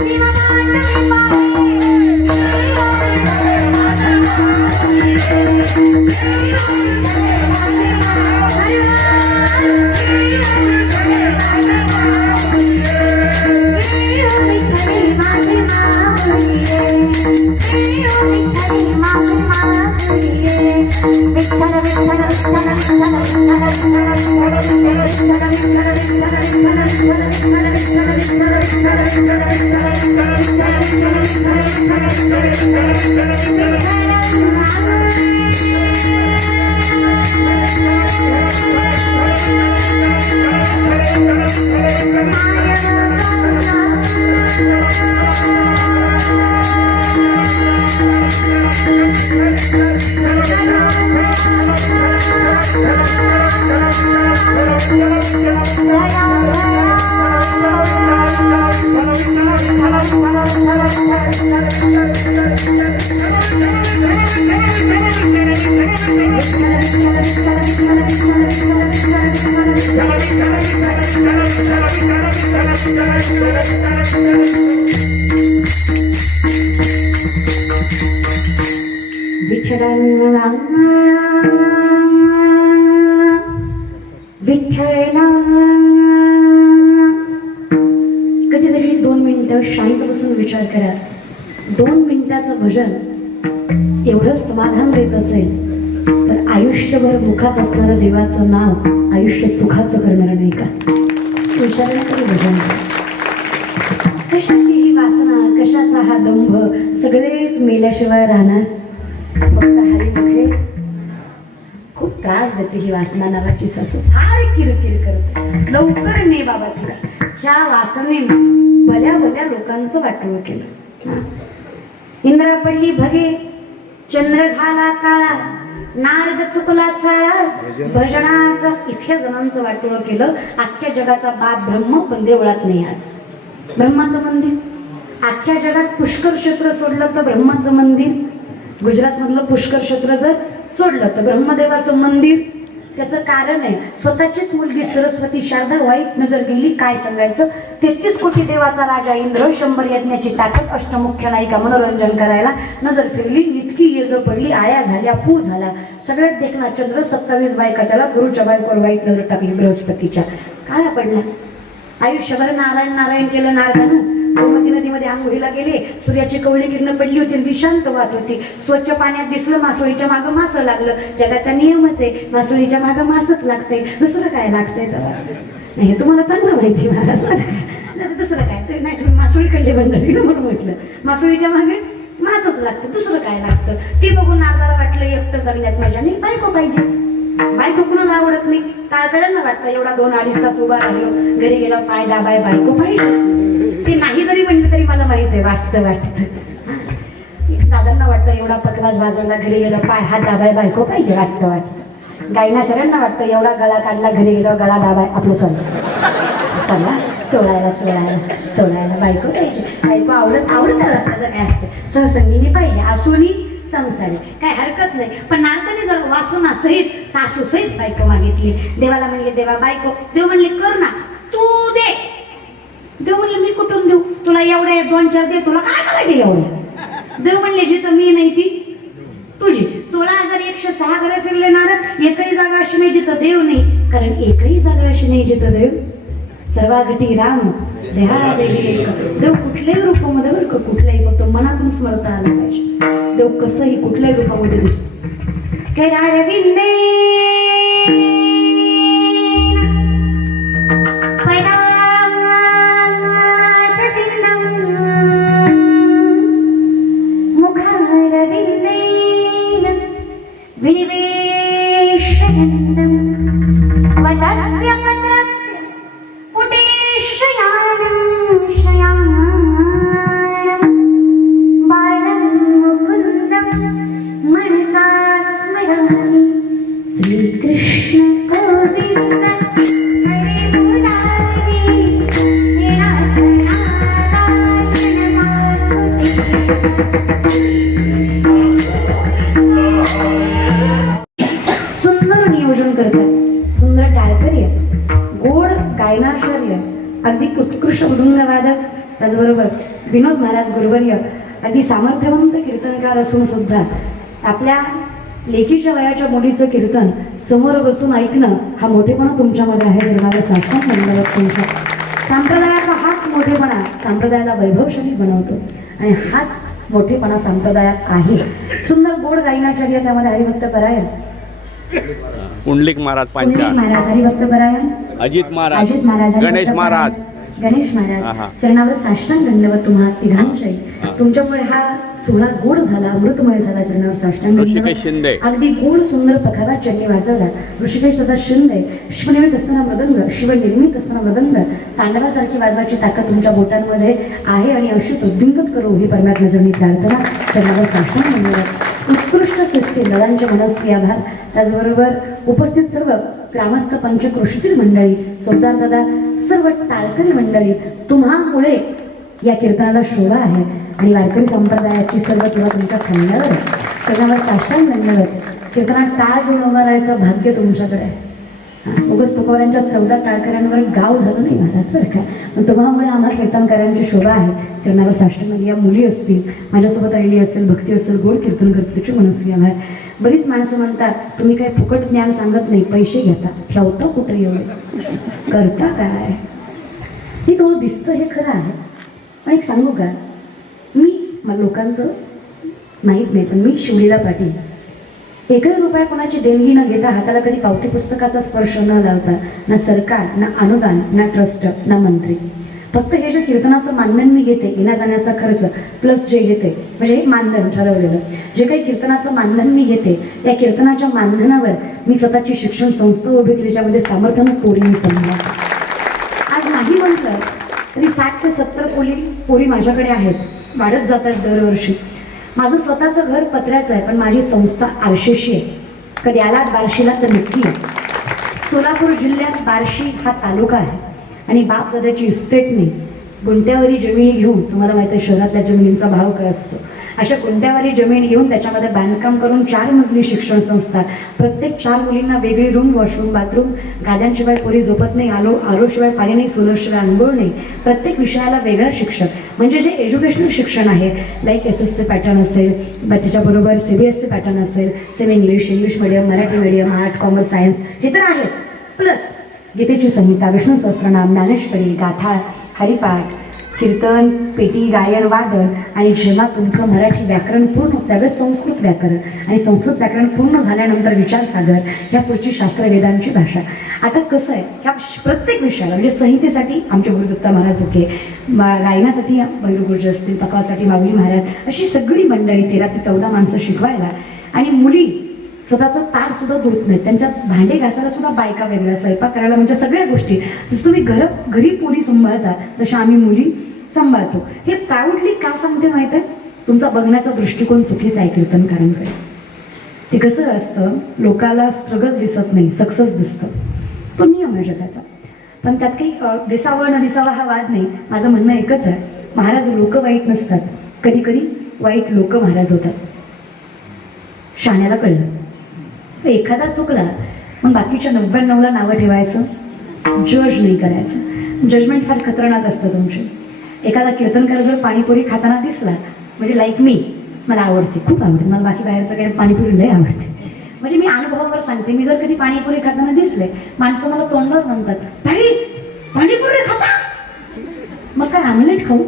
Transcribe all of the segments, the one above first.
नाही, तिला नाचली विठ्ठला कधीतरी दोन मिनिटं शांत बसून विचार करा दोन मिनिटाचं भजन एवढं समाधान देत असेल तर आयुष्यभर मुखात असणारं देवाचं नाव आयुष्य सुखाचं करणार नाही का? विचार भजन कशाची ही वासना कशाचा हा दंभ? सगळेच मेल्याशिवाय राहणार. फक्त हरिमुखे. खूप त्रास देते ही वासना नावाची सासू. फार किरकिर करते. लवकर ने बाबा तिला. ह्या वासनेने भल्या भल्या लोकांचं वाटव केलं. हा. इंद्र पडली भगे चंद्र झाला काळा नारद चुकलाचा चाळा. भजनाचं इतक्या जणांचं वाटवं केलं. अख्ख्या जगाचा बाप ब्रह्म पण देवळात नाही आज. ब्रह्माचं मंदिर. आजच्या जगात पुष्कर क्षेत्र सोडलं तर ब्रह्माचं मंदिर. गुजरात मधलं पुष्कर क्षेत्र जर सोडलं तर ब्रह्मदेवाचं मंदिर. त्याचं कारण आहे स्वतःचीच मुलगी सरस्वती शारदा वाईट नजर गेली काय सांगायचं? तेहतीस कोटी देवाचा राजा इंद्र शंभर यज्ञाची ताकद अष्टमुख्य नायिका मनोरंजन करायला नजर फिरली इतकी येज पडली आया झाल्या पू झाला सगळ्यात देखना चंद्र सत्तावीस बायका त्याला गुरुच्या बायकोर वाईट नजर टाकली बृहस्पतीच्या. काळा पडला. आयुष्यभर नारायण नारायण केलं नारदानं. गोमती नदीमध्ये आंघोळीला गेले. सूर्याची कवळी किरण पडली होती आणि शांत वाहत होती. स्वच्छ पाण्यात दिसलं मासोळीच्या मागं मासं लागलं. जगाचा नियमच आहे. मासोळीच्या मागं मासच लागतंय. दुसरं काय लागतंय तर नाही तुम्हाला चांगलं माहिती मला. दुसरं काय? तरी नाही तुम्ही मासोळी कडले बंडली म्हणून म्हटलं? मासोळीच्या मागे मासच लागतं. दुसरं काय लागतं? ती बघून नारदाला वाटलं एकटं जगण्यात मजा नाही. बायको पाहिजे. बायको कुणाला आवडत नाही. काळकड्यांना वाटतं? एवढा दोन अडीच तास उभा राहिलो. घरी गेला पाय दाबाय बायको पाहिजे ते नाही जरी म्हणलं तरी मला माहीत आहे वाटतं वाटतं. दादांना वाटतं एवढा पटवाज वाजवला घरी गेलो पाय हात दाबाय बायको पाहिजे वाटतं वाटतं. गायनाचार्यांना वाटतं एवढा गळा काढला घरी गेलो गळा दाबाय आपलं सण चला चोळायला चोळायला चोळायला बायको पाहिजे बायको आवडत आवडत रस्त्याचं काय असते? सहसंगीने पाहिजे असूनही संसारी काय हरकत नाही. पण नारदाने जर वासुना सहित सासू सहित बायको मागितली. देवाला म्हणले देवा बायको देव म्हणले कर ना. तू दे. देव म्हणले मी कुठून देऊ? तुला एवढ्या दोन चार दे. तुला काय करायचे एवढं? देव म्हणले जिथं मी नाही ती तुझी. सोळा हजार एकशे सहा घरं फिरले नारद. एकही जागा अशी नाही जिथं देव नाही. कारण एकही जागा अशी नाही जिथं देव सर्वागती राम देहा देही देव कुठल्याही रूपामध्ये बरं का कुठल्याही फक्त मनातून स्मरता आला पाहिजे देव कसंही कुठल्याही रूपामध्ये दिसतो करारविंदे सुंदर नियोजन करतात. सुंदर टाळकरी गोड गायनाश्वर्य अगदी उत्कृष्ट मृंगवादक त्याचबरोबर विनोद महाराज गुरुवर्य अगदी सामर्थ्यवंत कीर्तनकार असून सुद्धा आपल्या लेखीच्या वयाच्या मुलीचं कीर्तन समोर बसून ऐकणं हा मोठेपणा तुमच्यामध्ये आहे मला साक्षात धन्यवाद तुमचा संप्रदायाचा हाच मोठेपणा संप्रदायाला वैभवशाली बनवतो. आणि हाच मोठेपणा संप्रदायात आहे. सुंदर गोड गायनाचार्य त्यामध्ये हरिभक्त परायण. पुंडलिक महाराज पांचाळ. महाराज हरिभक्त परायण. अजित महाराज अजित महाराज गणेश महाराज. गणेश महाराज. चरणावर साष्टांग दंडवत तुम्हा तिघांशाही हा. तुमच्यामुळे हा सोहळा गोड झाला अमृतमय झाला चरणावर साष्टांग. शिंदे. अगदी गोड सुंदर प्रकारात चटणी वाजवला ऋषिकेश दादा शिंदे शिवनिर्मित असताना मृदंग शिवनिर्मित असताना मृदंग तांडवासारखी वाजवायची ताकद तुमच्या बोटांमध्ये आहे आणि अशी उद्दिंगत करू ही परमात्म्याच्या मी प्रार्थना चरणावर साष्टांग दंडवत उत्कृष्ट सृष्टी लढांचे मनस्वी आभार त्याचबरोबर उपस्थित सर्व ग्रामस्थ पंचक्रोशीतील मंडळी चोपदार दादा सर्व टाळकरी मंडळी तुम्हामुळे या कीर्तनाला शोभा आहे आणि वारकरी संप्रदायाची सर्व किंवा तुमच्या खंडावर आहे. त्याच्यावर साष्टांग दंडवत कीर्तनात टाळ घेऊन भाग्य तुमच्याकडे आहे. उगस उगाच चौदा टाळकऱ्यांवर गाव झालं नाही महाराज सर काय पण तुम्हामुळे आम्हाला कीर्तनकारांची शोभा आहे. चरणावर साष्टांग म्हणजे या मुली असतील माझ्यासोबत आईली असेल भक्ती असेल गोड कीर्तन करते त्याची मनस्वी बरीच माणसं म्हणतात तुम्ही काय फुकट ज्ञान सांगत नाही पैसे घेता ठेवता कुठे एवढे? करता काय? हे तुम्हाला दिसतं हे खरं आहे. पण एक सांगू का? मी मला लोकांचं माहीत नाही पण मी शिवलीला पाटील. एकही रुपया कोणाची देणगी न घेता हाताला कधी पावती पुस्तकाचा स्पर्श न लावता ना सरकार ना अनुदान ना ट्रस्ट ना मंत्री. फक्त हे जे कीर्तनाचं मानधन मी घेते येण्या जाण्याचा खर्च प्लस जे घेते म्हणजे हे मानधन ठरवलेलं. जे काही कीर्तनाचं मानधन मी घेते त्या कीर्तनाच्या मानधनावर मी स्वतःची शिक्षण संस्था उभी त्याच्यामध्ये समर्थन सामर्थ्यानं पोरी मी समजा आज नाही म्हटलं तरी साठ ते सत्तर पोली पोरी माझ्याकडे आहेत. वाढत जात आहेत दरवर्षी. माझं स्वतःचं घर पत्र्याचं आहे पण माझी संस्था आरशेशी आहे. कधी आलात बार्शीला तर नक्की आहे सोलापूर जिल्ह्यात बार्शी हा तालुका आहे. आणि बाप दादाची इस्टेट नाही गुंट्यावरी जमिनी घेऊन तुम्हाला माहिती आहे शहरातल्या जमिनींचा भाव काय असतो? अशा गुंट्यावरी जमीन घेऊन त्याच्यामध्ये बांधकाम करून चार मजली शिक्षण संस्था प्रत्येक चार मुलींना वेगळी रूम वॉशरूम बाथरूम गाद्यांशिवाय कोणी झोपत नाही आलो आरोशिवाय पाणी नाही सोलरशिवाय अंघोळ नाही प्रत्येक विषयाला वेगळं शिक्षक म्हणजे जे एज्युकेशनल शिक्षण आहे like S S C pattern असेल त्याच्याबरोबर C B S C pattern असेल same English English medium Marathi medium art commerce science हे तर आहेच. प्लस गीतेची संहिता विष्णू सहस्त्रनाम ज्ञानेश्वरी गाथा हरिपाठ कीर्तन पेटी गायन वादन आणि जेव्हा तुमचं मराठी व्याकरण पूर्ण त्यावेळेस संस्कृत व्याकरण आणि संस्कृत व्याकरण पूर्ण झाल्यानंतर विचारसागर ह्या पुढची शास्त्र वेदांची भाषा. आता कसं आहे ह्या प्रत्येक विषयाला म्हणजे संहितेसाठी आमचे गुरुदत्ता महाराज होते मा- गायनासाठी गुरुजी असतील पकावासाठी माऊली महाराज अशी सगळी मंडळी तेरा ते चौदा माणसं शिकवायला आणि मुली स्वतःचं ताट सुद्धा धुत नाही त्यांच्या भांडे घासायला सुद्धा बायका वेगळ्या स्वयंपाक करायला म्हणजे सगळ्या गोष्टी. जसं तुम्ही घर घरी पोरी सांभाळता तशा आम्ही मुली सांभाळतो. हे प्राऊडली का सांगते माहिती आहे? तुमचा बघण्याचा दृष्टिकोन चुकीचा आहे कीर्तनकारांकडे. ते कसं असतं लोकाला स्ट्रगल दिसत नाही सक्सेस दिसतं. तो नियम आहे जगाचा. पण त्यात काही दिसावं न दिसावा हा वाद नाही. माझं म्हणणं एकच आहे महाराज लोक वाईट नसतात. कधी कधी वाईट लोक महाराज होतात. शाण्याला कळलं. एखादा चुकला मग बाकीच्या नव्याण्णवला नावं ठेवायचं? जज नाही करायचं. जजमेंट फार खतरनाक असतं तुमचे. एखादा कीर्तनकार जर पाणीपुरी खाताना दिसला म्हणजे लाईक मी मला आवडते खूप आवडते. मला बाकी बाहेरचं काही पाणीपुरी लय आवडते. म्हणजे मी अनुभवावर सांगते. मी जर कधी पाणीपुरी खाताना दिसले माणसं मला तोंडावर म्हणतात ताई पाणीपुरी खाता? मग काय आमलेट खाऊ?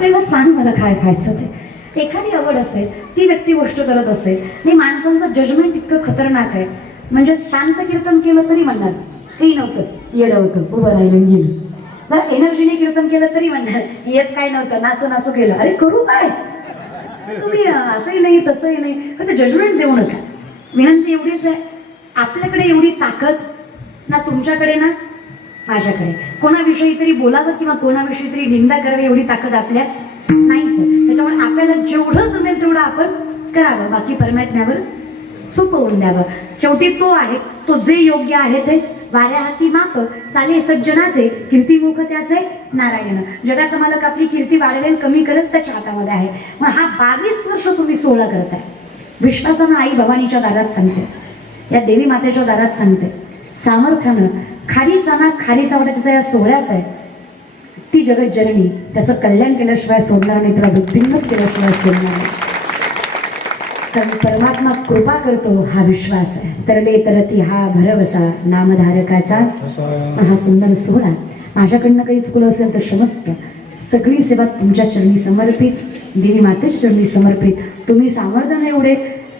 तेव्हा सांग मला काय खायचं ते. एखादी आवड असेल ती व्यक्ती गोष्ट करत असेल आणि माणसांचं जजमेंट इतकं खतरनाक आहे. म्हणजे शांत कीर्तन केलं तरी म्हणणार काही नव्हतं येडं होतं उभं राहिलं गेलं. जर एनर्जीने कीर्तन केलं तरी म्हणणार येत काय नव्हतं नाचू नाचू केलं अरे करू काय? तुम्ही असंही नाही तसंही नाही. फक्त जजमेंट देऊ नका. विनंती एवढीच आहे. आपल्याकडे एवढी ताकद ना तुमच्याकडे ना माझ्याकडे. कोणाविषयी तरी बोलावं किंवा कोणाविषयी तरी निंदा करावी एवढी ताकद आपल्या नाहीच आहे. त्याच्यामुळे आपल्याला जेवढं जमेल तेवढं आपण करावं. बाकी परमात्म्यावर सोपवून द्यावं. शेवटी तो आहे तो जे योग्य आहे ते वाऱ्या हाती माप चाले सज्जनाचे कीर्तिमुख त्याचे नारायण. जगाचा मालक आपली कीर्ती वाढवेल कमी करत त्याच्या हातामध्ये आहे. मग हा बावीस वर्ष तुम्ही सोहळा करताय. विश्वासानं आई भवानीच्या दारात सांगते. या देवी मातेच्या दारात सांगते. सामर्थ्यानं खारी जाणार खारी चावड्याच्या या सोहळ्यात आहे. ती जगत जननी त्याचं कल्याण केल्याशिवाय सोडणार नाही तुला बुद्धिंगत केल्याशिवाय सोडणार नाही. तर परमात्मा कृपा करतो हा विश्वास तरले तरती हा भरवसा नामधारकाचा हा सुंदर सोहळा. माझ्याकडनं काही चुकलं असेल तर क्षमस्व सगळी सेवा तुमच्या चरणी समर्पित. देवी मातेच्या चरणी समर्पित. तुम्ही सामर्थ्याने एवढे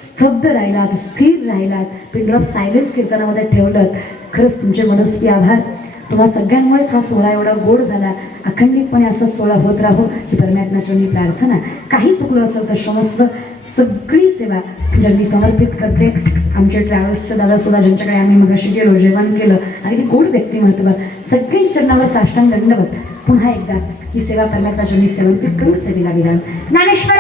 स्तब्ध राहिलात स्थिर राहिलात. पिंड ऑफ सायलेन्स कीर्तनामध्ये ठेवलं खरंच तुमचे मनस्वी आभार. तुम्हा सगळ्यांमुळेच हा सोहळा एवढा गोड झाला. अखंडितपणे असा सोहळा होत राहो ही परमात्माची मी प्रार्थना. काही चुकलं असेल तर क्षमस्व. सगळी सेवा जर मी समर्पित करते. आमचे ट्रॅव्हल्सचे दादा सुद्धा ज्यांच्याकडे आम्ही मगाशी गेलो जेवण केलं आणि ती गोड व्यक्तिमत्व. सगळी चरणावर साष्टांग दंडवत. पुन्हा एकदा ही सेवा परमात्म्याच्या मी समर्पित करून सेवेला विधान ज्ञानेश्वर